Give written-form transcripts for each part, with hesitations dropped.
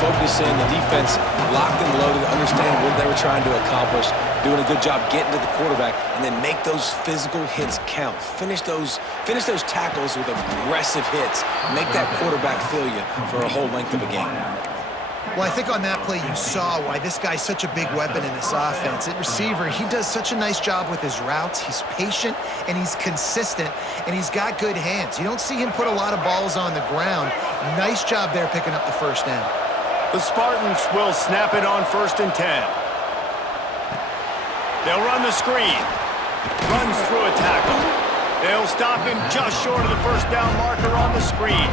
focus in, the defense locked and loaded, understand what they were trying to accomplish, doing a good job getting to the quarterback, and then make those physical hits count. Finish those tackles with aggressive hits. Make that quarterback feel you for a whole length of a game. Well, I think on that play you saw why this guy's such a big weapon in this offense. At receiver, he does such a nice job with his routes. He's patient, and he's consistent, and he's got good hands. You don't see him put a lot of balls on the ground. Nice job there picking up the first down. The Spartans will snap it on 1st and 10. They'll run the screen. Runs through a tackle. They'll stop him just short of the first down marker on the screen.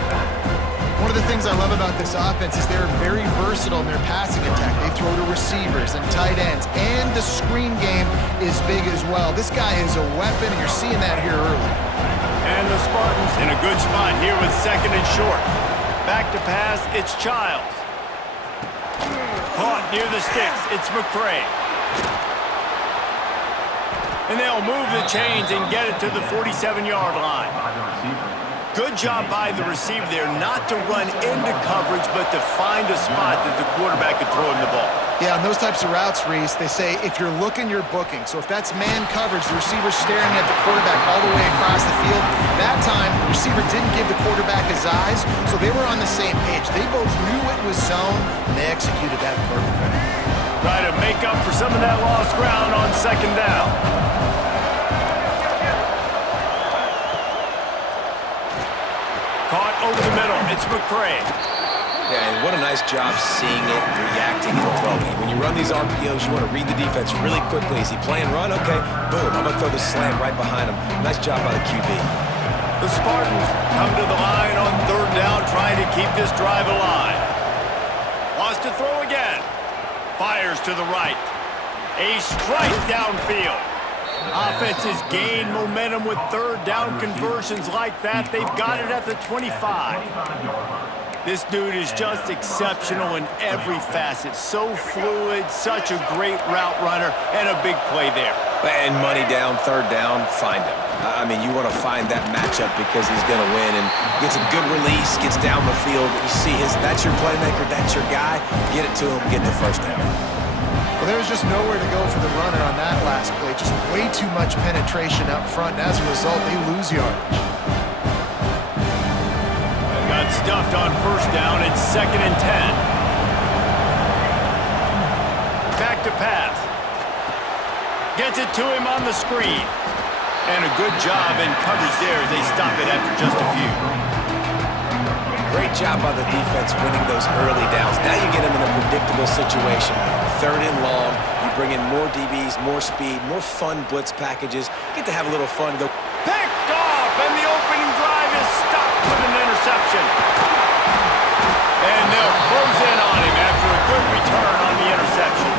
One of the things I love about this offense is they're very versatile in their passing attack. They throw to receivers and tight ends, and the screen game is big as well. This guy is a weapon, and you're seeing that here early. And the Spartans in a good spot here with 2nd and short. Back to pass, it's Childs. Caught near the sticks, it's McCray. And they'll move the chains and get it to the 47-yard line. Good job by the receiver there not to run into coverage, but to find a spot that the quarterback could throw him the ball. Yeah, on those types of routes, Reese, they say if you're looking, you're booking. So if that's man coverage, the receiver's staring at the quarterback all the way across the field. That time, the receiver didn't give the quarterback his eyes, so they were on the same page. They both knew it was zone, and they executed that perfectly. Try to make up for some of that lost ground on 2nd down. Caught over the middle. It's McCray. Yeah, and what a nice job seeing it, reacting, and throwing. When you run these RPOs, you want to read the defense really quickly. Is he playing run? Okay, boom. I'm going to throw the slant right behind him. Nice job by the QB. The Spartans come to the line on 3rd down, trying to keep this drive alive. Wants to throw again. Fires to the right. A strike downfield. Offenses gain momentum with 3rd down conversions like that. They've got it at the 25. This dude is just exceptional in every facet. So fluid, such a great route runner, and a big play there. And money down, 3rd down, find him. I mean, you want to find that matchup because he's going to win, and gets a good release, gets down the field. You see that's your playmaker, that's your guy. Get it to him, get the 1st down. Well, there was just nowhere to go for the runner on that last play. Just way too much penetration up front, and as a result, they lose yardage. Got stuffed on 1st down. It's 2nd and 10. Back to pass. Gets it to him on the screen. And a good job in coverage there as they stop it after just a few. Great job by the defense winning those early downs. Now you get them in a predictable situation. 3rd and long. You bring in more DBs, more speed, more fun blitz packages. Get to have a little fun. Go picked off, and the opening drive is stopped with an interception. And they'll close in on him after a good return on the interception.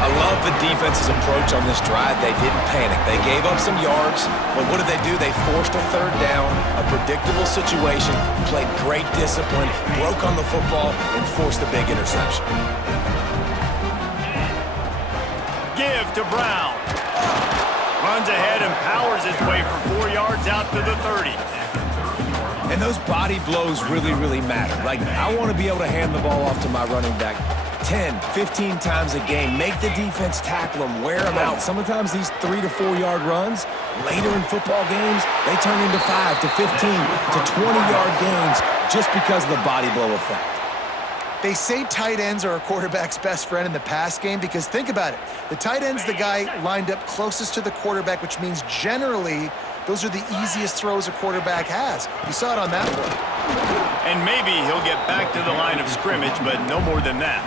I love the defense's approach on this drive. They didn't panic. They gave up some yards, but what did they do? They forced a 3rd down, a predictable situation, played great discipline, broke on the football, and forced the big interception. Give to Brown. Runs ahead and powers his way for 4 yards out to the 30. And those body blows really, really matter. Like, I want to be able to hand the ball off to my running back 10, 15 times a game. Make the defense tackle them, wear them out. Sometimes these 3 to 4 yard runs, later in football games, they turn into 5 to 15 to 20-yard gains just because of the body blow effect. They say tight ends are a quarterback's best friend in the pass game because think about it. The tight end's the guy lined up closest to the quarterback, which means generally those are the easiest throws a quarterback has. You saw it on that play. And maybe he'll get back to the line of scrimmage, but no more than that.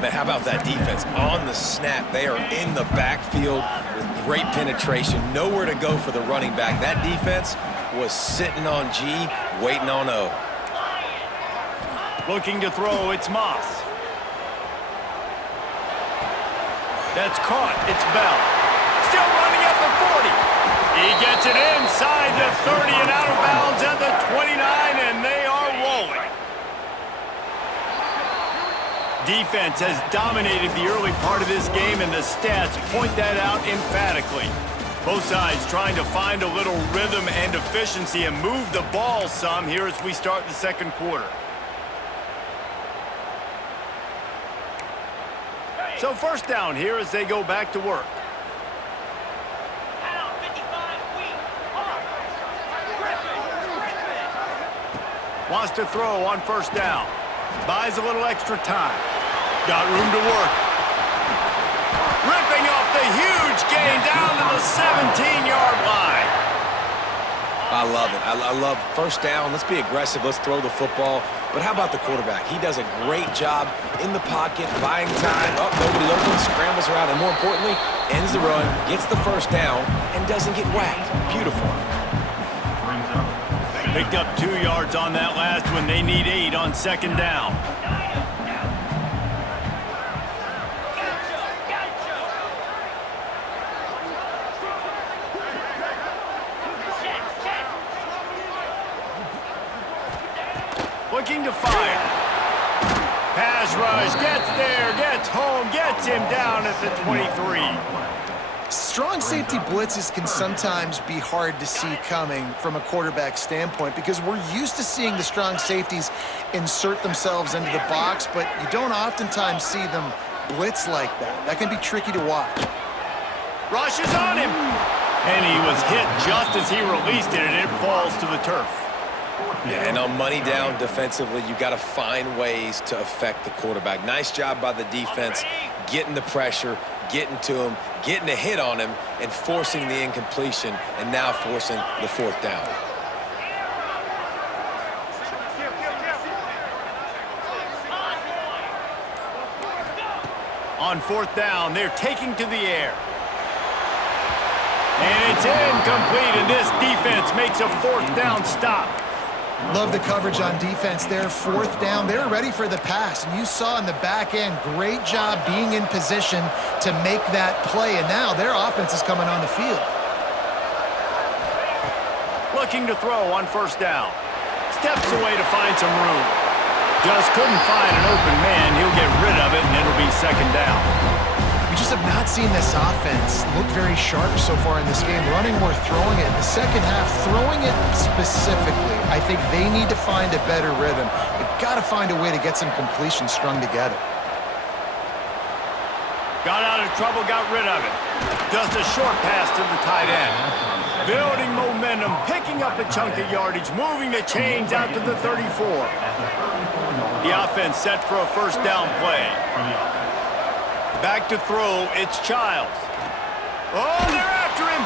Man, how about that defense? On the snap, they are in the backfield with great penetration. Nowhere to go for the running back. That defense was sitting on G, waiting on O. Looking to throw, it's Moss. That's caught, it's Bell. Still running at the 40. He gets it inside the 30 and out of bounds at the 29, and they are rolling. Defense has dominated the early part of this game, and the stats point that out emphatically. Both sides trying to find a little rhythm and efficiency and move the ball some here as we start the 2nd quarter. So first down here as they go back to work. Wants to throw on first down. Buys a little extra time. Got room to work. Ripping off the huge gain down to the 17-yard line. I love it. I love first down. Let's be aggressive. Let's throw the football. But how about the quarterback? He does a great job in the pocket, buying time. Up, nobody open, scrambles around, and more importantly, ends the run, gets the first down, and doesn't get whacked. Beautiful. Picked up 2 yards on that last one. They need 8 on second down. Looking to fire. Pass rush, gets there, gets home, gets him down at the 23. Strong safety blitzes can sometimes be hard to see coming from a quarterback standpoint because we're used to seeing the strong safeties insert themselves into the box, but you don't oftentimes see them blitz like that. That can be tricky to watch. Rushes on him. And he was hit just as he released it, and it falls to the turf. Yeah, and on money down defensively, you got to find ways to affect the quarterback. Nice job by the defense, getting the pressure, getting to him, getting a hit on him, and forcing the incompletion, and now forcing the fourth down. On fourth down, they're taking to the air. And it's incomplete, and this defense makes a fourth down stop. Love the coverage on defense there. Fourth down, they're ready for the pass. And you saw in the back end, great job being in position to make that play. And now their offense is coming on the field. Looking to throw on first down. Steps away to find some room. Just couldn't find an open man. He'll get rid of it, and it'll be second down. We just have not seen this offense look very sharp so far in this game. Running more, throwing it. In the second half, throwing it specifically, I think they need to find a better rhythm. They've got to find a way to get some completions strung together. Got out of trouble, got rid of it. Just a short pass to the tight end. Building momentum, picking up a chunk of yardage, moving the chains out to the 34. The offense set for a first down play. Back to throw, it's Childs. Oh, they're after him.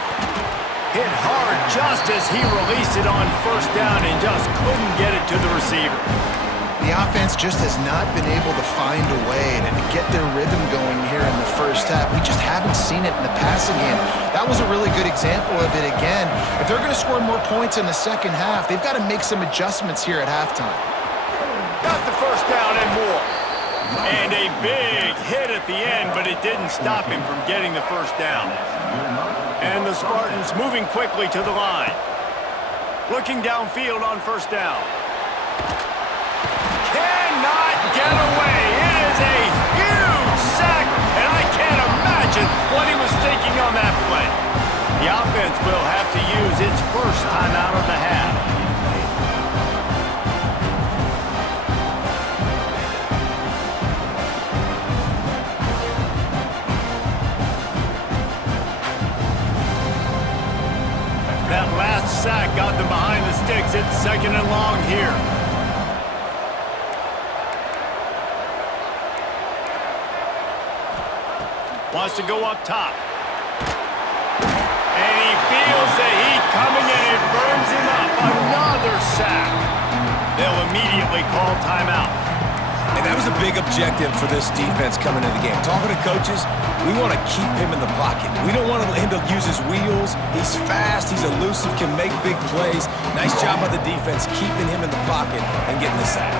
Hit hard just as he released it on first down and just couldn't get it to the receiver. The offense just has not been able to find a way to get their rhythm going here in the first half. We just haven't seen it in the passing game. That was a really good example of it again. If they're going to score more points in the second half, they've got to make some adjustments here at halftime. Got the first down and more. And a big hit at the end, but it didn't stop him from getting the first down. And the Spartans moving quickly to the line. Looking downfield on first down. Cannot get away. It is a huge sack, and I can't imagine what he was thinking on that play. The offense will have to use its first timeout of the half. That last sack got them behind the sticks. It's second and long here. Wants to go up top. And he feels the heat coming and it burns him up. Another sack. They'll immediately call timeout. And that was a big objective for this defense coming into the game. Talking to coaches, we want to keep him in the pocket. We don't want him to use his wheels. He's fast, he's elusive, can make big plays. Nice job by the defense keeping him in the pocket and getting the sack.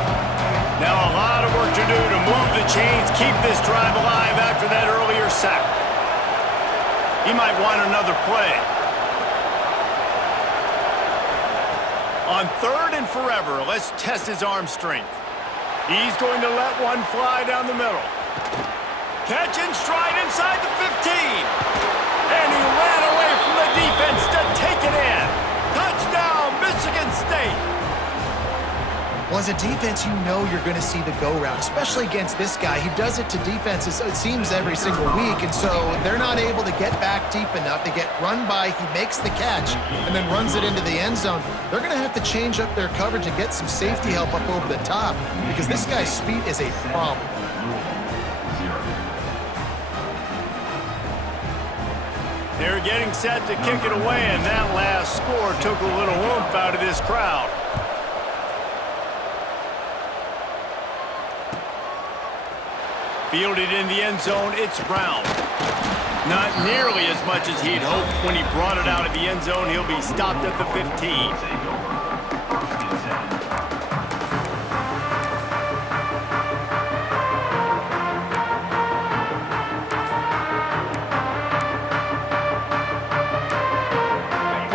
Now a lot of work to do to move the chains, keep this drive alive after that earlier sack. He might want another play. On third and forever, let's test his arm strength. He's going to let one fly down the middle. Catch and stride inside the 15. And he ran away from the defense to take it in. Touchdown, Michigan State. Well, as a defense, you know you're going to see the go route, especially against this guy. He does it to defenses, it seems, every single week, and so they're not able to get back deep enough. They get run by, he makes the catch, and then runs it into the end zone. They're going to have to change up their coverage and get some safety help up over the top because this guy's speed is a problem. They're getting set to kick it away, and that last score took a little oomph out of this crowd. Fielded in the end zone, it's Brown. Not nearly as much as he'd hoped when he brought it out of the end zone. He'll be stopped at the 15.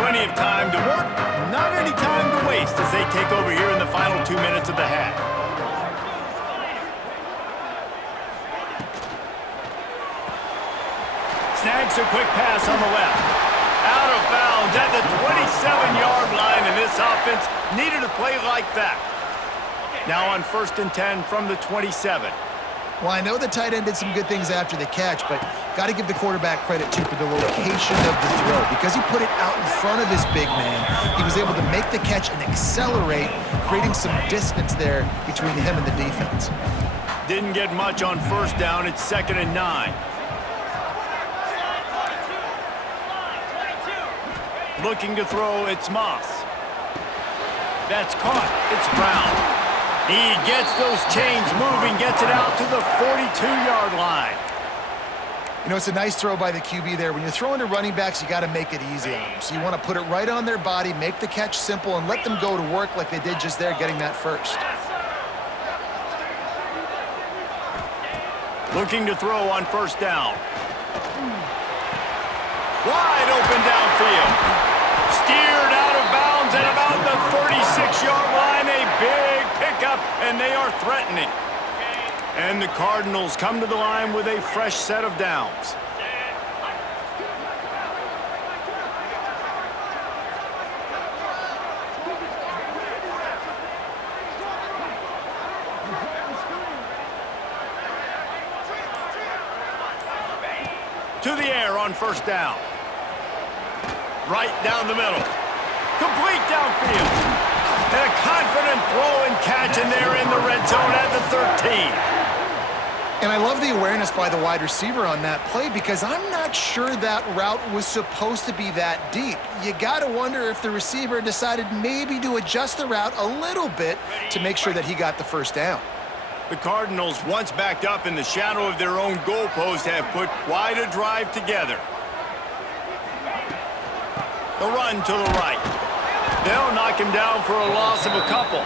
Plenty of time to work, not any time to waste as they take over here in the final 2 minutes of the half. Snags a quick pass on the left. Out of bounds at the 27-yard line, and this offense needed a play like that. Now on 1st and 10 from the 27. Well, I know the tight end did some good things after the catch, but got to give the quarterback credit, too, for the location of the throw. Because he put it out in front of his big man, he was able to make the catch and accelerate, creating some distance there between him and the defense. Didn't get much on 1st down. It's 2nd and 9. Looking to throw, it's Moss. That's caught. It's Brown. He gets those chains moving, gets it out to the 42-yard line. You know, it's a nice throw by the QB there. When you're throwing to running backs, you got to make it easy on them. So you want to put it right on their body, make the catch simple, and let them go to work like they did just there, getting that first. Looking to throw on 1st down. Wide open downfield. Steered out of bounds at about the 36-yard line. A big pickup, and they are threatening. And the Cardinals come to the line with a fresh set of downs. To the air on 1st down. Right down the middle. Complete downfield. And a confident throw and catch, and they're in the red zone at the 13. And I love the awareness by the wide receiver on that play because I'm not sure that route was supposed to be that deep. You got to wonder if the receiver decided maybe to adjust the route a little bit to make sure that he got the 1st down. The Cardinals, once backed up in the shadow of their own goalpost, have put quite a drive together. The run to the right. They'll knock him down for a loss of a couple.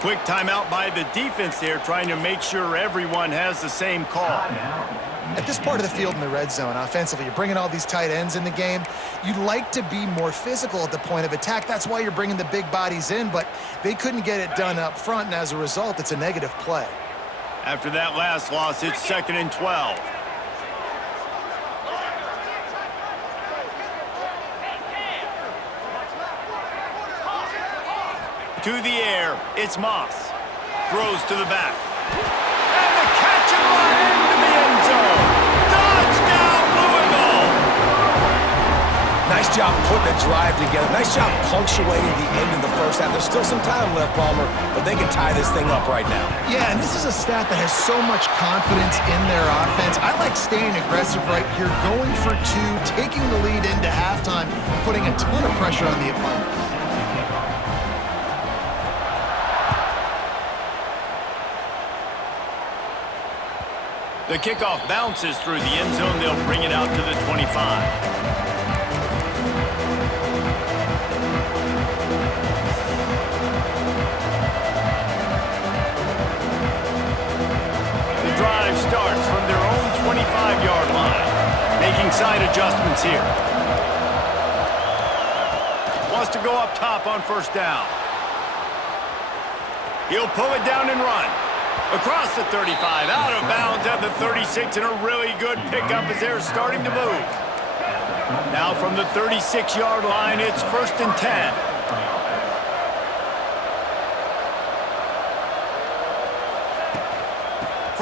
Quick timeout by the defense there, trying to make sure everyone has the same call. At this part of the field in the red zone, offensively, you're bringing all these tight ends in the game. You'd like to be more physical at the point of attack. That's why you're bringing the big bodies in, but they couldn't get it done up front, and as a result, it's a negative play. After that last loss, it's 2nd and 12. To the air, it's Moss. Throws to the back. And the catch and run into the end zone. Touchdown, Louisville! Nice job putting a drive together. Nice job punctuating the end of the 1st half. There's still some time left, Palmer, but they can tie this thing up right now. Yeah, and this is a staff that has so much confidence in their offense. I like staying aggressive right here, going for 2, taking the lead into halftime, and putting a ton of pressure on the opponent. The kickoff bounces through the end zone. They'll bring it out to the 25. The drive starts from their own 25-yard line. Making side adjustments here. Wants to go up top on 1st down. He'll pull it down and run. Across the 35, out of bounds at the 36, and a really good pickup as they're starting to move. Now from the 36-yard line, it's 1st and 10.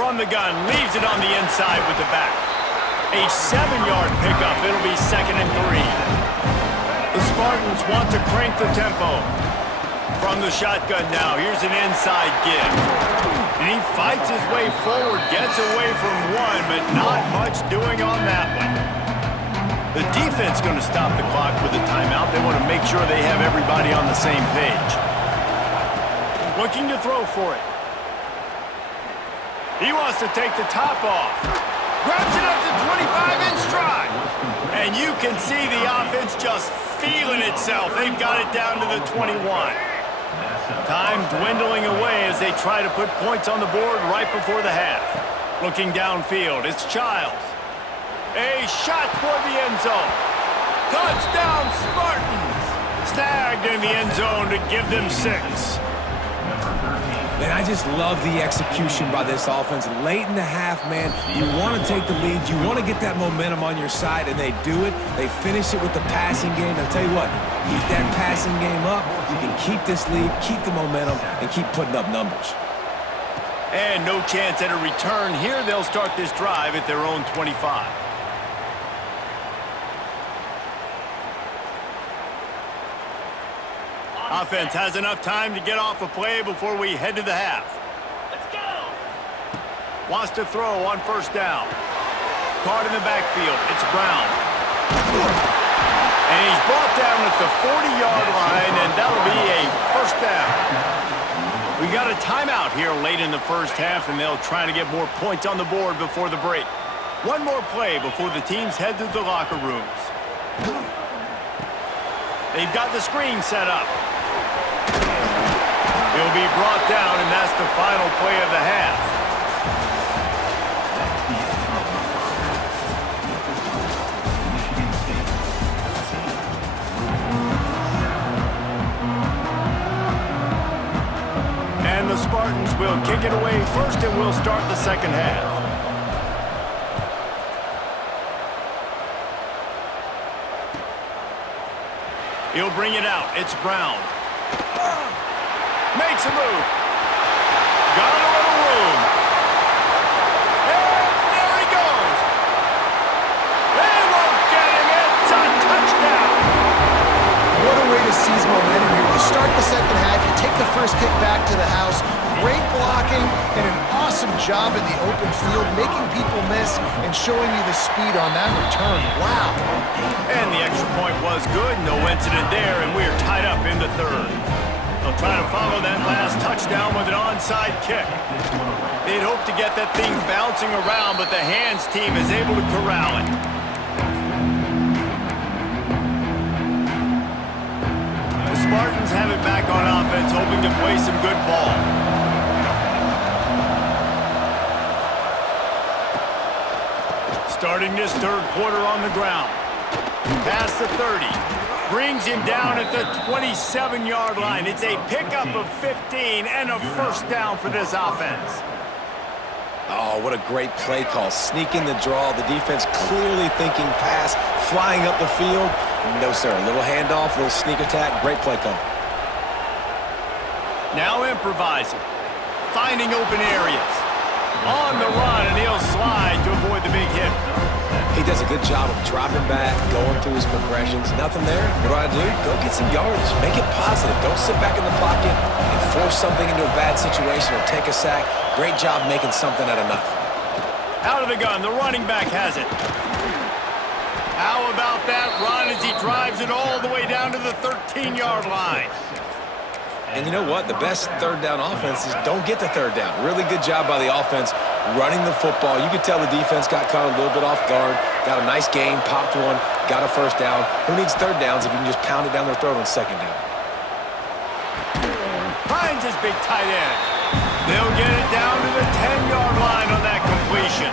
from the gun, leaves it on the inside with the back. A 7-yard pickup. It'll be 2nd and 3. The Spartans want to crank the tempo. From the shotgun now, here's an inside give. And he fights his way forward, gets away from one, but not much doing on that one. The defense going to stop the clock with a timeout. They want to make sure they have everybody on the same page. Looking to throw for it. He wants to take the top off. Grabs it up to 25 in stride. And you can see the offense just feeling itself. They've got it down to the 21. Time dwindling away as they try to put points on the board right before the half. Looking downfield, it's Childs. A shot toward the end zone. Touchdown, Spartans! Snagged in the end zone to give them 6. Man, I just love the execution by this offense. Late in the half, man, you want to take the lead. You want to get that momentum on your side, and they do it. They finish it with the passing game. I'll tell you what, keep that passing game up. You can keep this lead, keep the momentum, and keep putting up numbers. And no chance at a return here. They'll start this drive at their own 25. Offense has enough time to get off a play before we head to the half. Let's go! Wants to throw on 1st down. Caught in the backfield. It's Brown. And he's brought down at the 40-yard line, and that'll be a 1st down. We got a timeout here late in the first half, and they'll try to get more points on the board before the break. One more play before the teams head to the locker rooms. They've got the screen set up. He'll be brought down, and that's the final play of the half. And the Spartans will kick it away first, and we'll start the second half. He'll bring it out. It's Brown. Makes a move. Got a little room. And there he goes. They won't get him. It's a touchdown. What a way to seize momentum here. You start the second half, you take the first kick back to the house. Great blocking and an awesome job in the open field, making people miss and showing you the speed on that return. Wow. And the extra point was good. No incident there, and we're tied up in the 3rd. They'll try to follow that last touchdown with an onside kick. They'd hope to get that thing bouncing around, but the hands team is able to corral it. The Spartans have it back on offense, hoping to play some good ball. Starting this 3rd quarter on the ground. Past the 30. Brings him down at the 27-yard line. It's a pickup of 15 and a 1st down for this offense. Oh, what a great play call. Sneaking the draw. The defense clearly thinking pass, flying up the field. No, sir. A little handoff, a little sneak attack. Great play call. Now improvising. Finding open areas. On the run, and he'll slide to avoid the big hit. He does a good job of dropping back, going through his progressions. Nothing there. What do? Go get some yardage. Make it positive. Don't sit back in the pocket and force something into a bad situation or take a sack. Great job making something out of nothing. Out of the gun. The running back has it. How about that run as he drives it all the way down to the 13-yard line? And you know what? The best 3rd down offense is don't get the 3rd down. Really good job by the offense running the football. You could tell the defense got caught a little bit off guard. Got a nice gain, popped one, got a 1st down. Who needs 3rd downs if you can just pound it down their throat on 2nd down? Finds his big tight end. They'll get it down to the 10-yard line on that completion.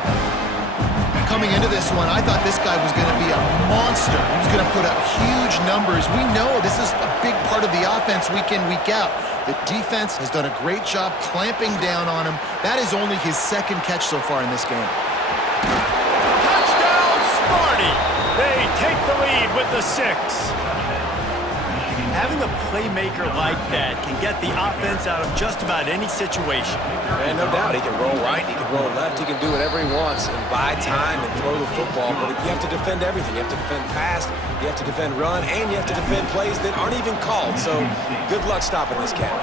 Coming into this one, I thought this guy was going to be a monster. He was going to put up huge numbers. We know this is a big part of the offense week in, week out. The defense has done a great job clamping down on him. That is only his 2nd catch so far in this game. Touchdown, Sparty! They take the lead with the 6. Having a playmaker like that can get the offense out of just about any situation. And no doubt, he can roll right, he can roll left, he can do whatever he wants and buy time and throw the football, but you have to defend everything. You have to defend pass, you have to defend run, and you have to defend plays that aren't even called. So good luck stopping this cat.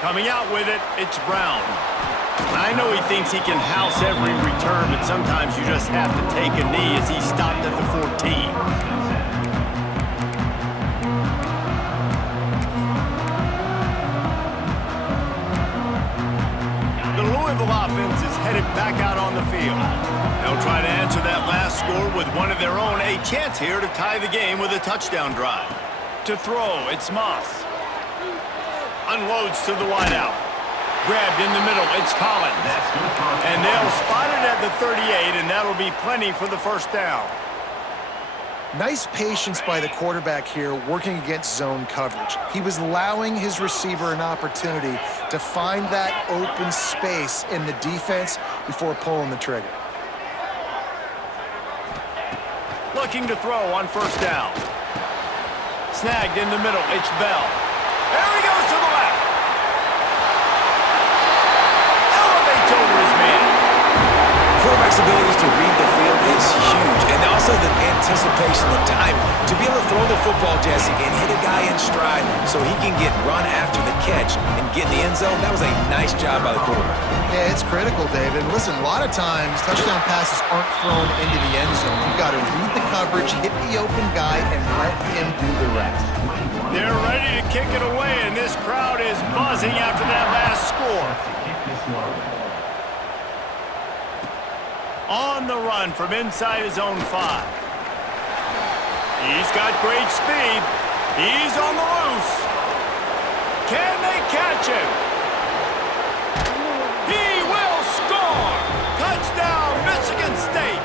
Coming out with it, it's Brown. I know he thinks he can house every return, but sometimes you just have to take a knee as he stopped at the 14. The Louisville offense is headed back out on the field. They'll try to answer that last score with one of their own. A chance here to tie the game with a touchdown drive. To throw, it's Moss. Unloads to the wideout. Grabbed in the middle, it's Collins. And they'll spot it at the 38, and that'll be plenty for the first down. Nice patience by the quarterback here working against zone coverage. He was allowing his receiver an opportunity to find that open space in the defense before pulling the trigger. Looking to throw on first down. Snagged in the middle, it's Bell. There he goes to the left. Elevates over his man. Quarterback's abilities to read the field is huge, and also the anticipation, the time to be able to throw the football, Jesse, and hit a guy in stride so he can get run after the catch and get in the end zone. That was a nice job by the quarterback. Yeah, it's critical, David. Listen, a lot of times touchdown passes aren't thrown into the end zone. You've got to read the coverage, hit the open guy, and let him do the rest. They're ready to kick it away, and this crowd is buzzing after that last score. On the run from inside his own 5. He's got great speed. He's on the loose. Can they catch him? He will score! Touchdown, Michigan State!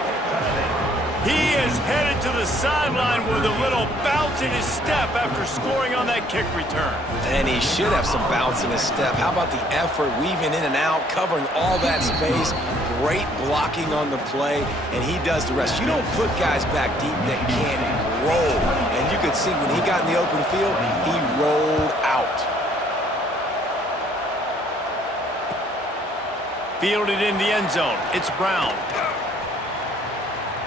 He is headed to the sideline with a little bounce in his step after scoring on that kick return. And he should have some bounce in his step. How about the effort, weaving in and out, covering all that space, great blocking on the play, and he does the rest. You don't put guys back deep that can't roll. And you could see when he got in the open field, he rolled out. Fielded in the end zone. It's Brown.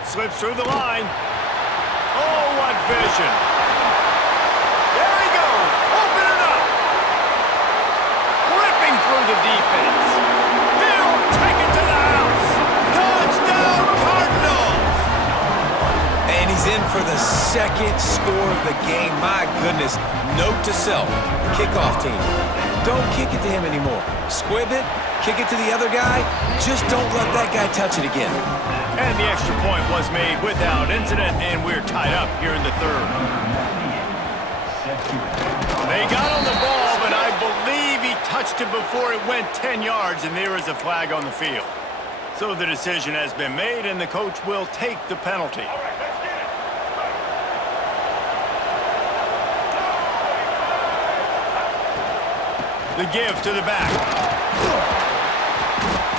Slips through the line. Oh, what vision. There he goes. Open it up. Ripping through the defense. He'll take it to the house. Touchdown, Cardinals. And he's in for the second score of the game. My goodness. Note to self, kickoff team. Don't kick it to him anymore. Squib it, kick it to the other guy. Just don't let that guy touch it again. And the extra point was made without incident, and we're tied up here in the third. They got on the ball, but I believe he touched it before it went 10 yards, and there is a flag on the field. So the decision has been made, and the coach will take the penalty. The give to the back.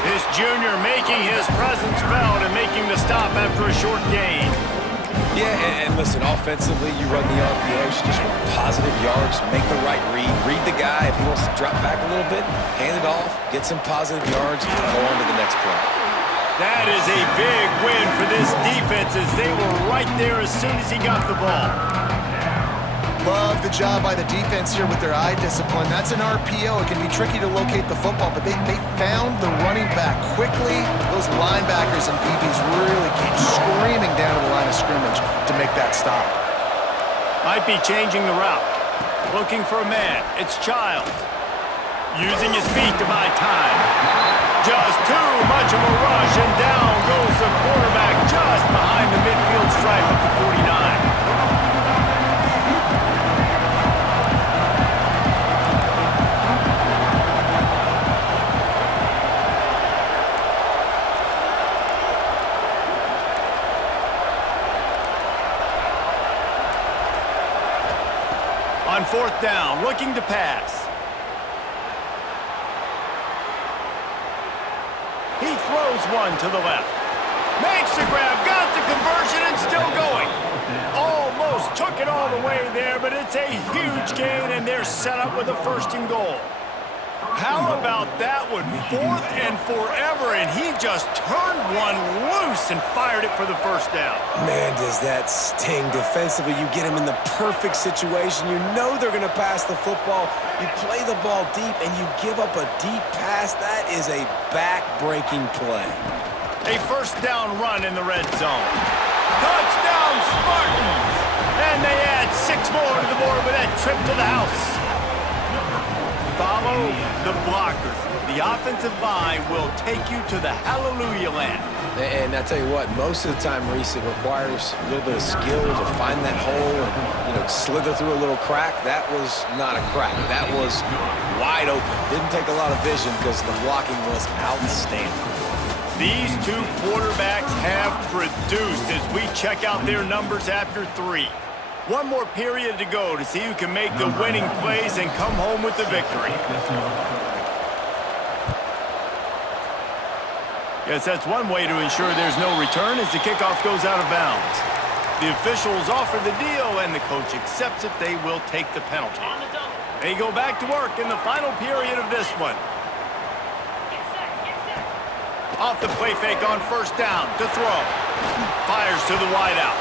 This junior making his presence felt and making the stop after a short gain. Yeah, and listen, offensively, you run the RPOs, you just want positive yards, make the right read, read the guy. If he wants to drop back a little bit, hand it off, get some positive yards, and go on to the next play. That is a big win for this defense as they were right there as soon as he got the ball. Love the job by the defense here with their eye discipline. That's an RPO. It can be tricky to locate the football, but they found the running back quickly. Those linebackers and DBs really came screaming down to the line of scrimmage to make that stop. Might be changing the route. Looking for a man. It's Childs. Using his feet to buy time. Just too much of a rush, and down goes the quarterback just behind the midfield stripe of the 49. On fourth down, looking to pass. He throws one to the left. Makes the grab, got the conversion, and still going. Almost took it all the way there, but it's a huge gain, and they're set up with a 1st and goal. How about that one? 4th and forever, and he just turned one loose and fired it for the 1st down. Man, does that sting defensively. You get him in the perfect situation. You know they're going to pass the football. You play the ball deep, and you give up a deep pass. That is a back-breaking play. A 1st down run in the red zone. Touchdown, Spartans! And they add 6 more to the board with that trip to the house. Follow the blockers. The offensive line will take you to the hallelujah land. And I tell you what, most of the time, Reese, it requires a little bit of skill to find that hole and, slither through a little crack. That was not a crack. That was wide open. Didn't take a lot of vision because the blocking was outstanding. These 2 quarterbacks have produced as we check out their numbers after 3. 1 more period to go to see who can make the winning plays and come home with the victory. Yes, that's one way to ensure there's no return as the kickoff goes out of bounds. The officials offer the deal, and the coach accepts it. They will take the penalty. They go back to work in the final period of this one. Off the play fake on 1st down to throw. Fires to the wideout.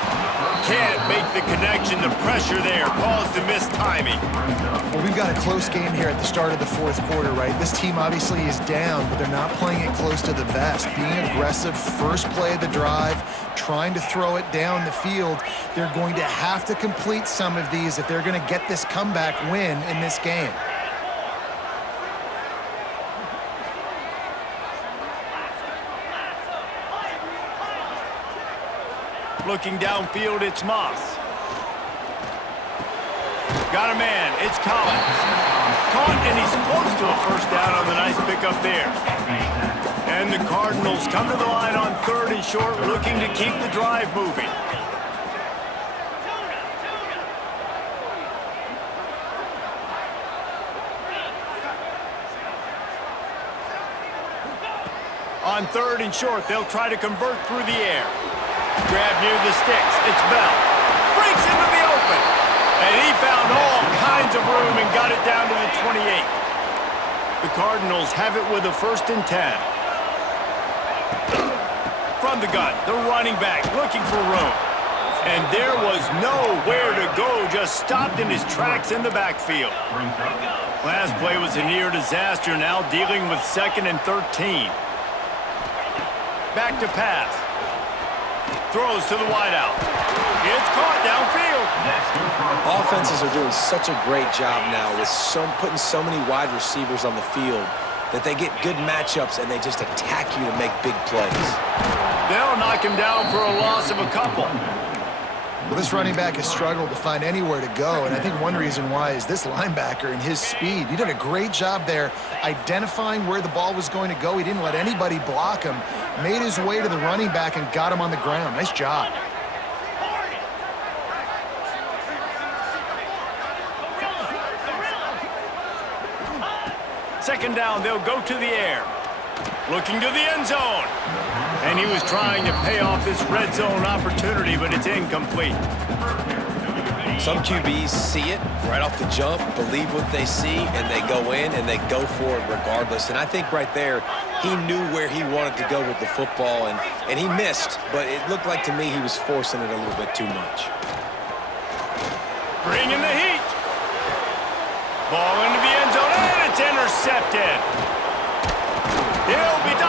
Can't make the connection. The pressure there caused the missed timing. Well, we've got a close game here at the start of the 4th quarter, right? This team obviously is down, but they're not playing it close to the vest. Being aggressive, 1st play of the drive, trying to throw it down the field. They're going to have to complete some of these if they're going to get this comeback win in this game. Looking downfield, it's Moss. Got a man, it's Collins. Caught, and he's close to a 1st down on the nice pickup there. And the Cardinals come to the line on 3rd and short, looking to keep the drive moving. On 3rd and short, they'll try to convert through the air. Grab near the sticks. It's Bell. Breaks into the open. And he found all kinds of room and got it down to the 28. The Cardinals have it with a 1st and 10. From the gun, the running back looking for room. And there was nowhere to go, just stopped in his tracks in the backfield. Last play was a near disaster, now dealing with 2nd and 13. Back to pass. Throws to the wideout. It's caught downfield. Offenses are doing such a great job now with putting so many wide receivers on the field that they get good matchups and they just attack you to make big plays. They'll knock him down for a loss of a couple. Well, this running back has struggled to find anywhere to go, and I think one reason why is this linebacker and his speed. He did a great job there identifying where the ball was going to go. He didn't let anybody block him, made his way to the running back and got him on the ground. Nice job. Second down, they'll go to the air. Looking to the end zone. And he was trying to pay off this red zone opportunity, but it's incomplete. Some QBs see it right off the jump, believe what they see, and they go in and they go for it regardless. And I think right there, he knew where he wanted to go with the football, and he missed, but it looked like to me he was forcing it a little bit too much. Bringing the heat. Ball into the end zone, and it's intercepted. He'll be done.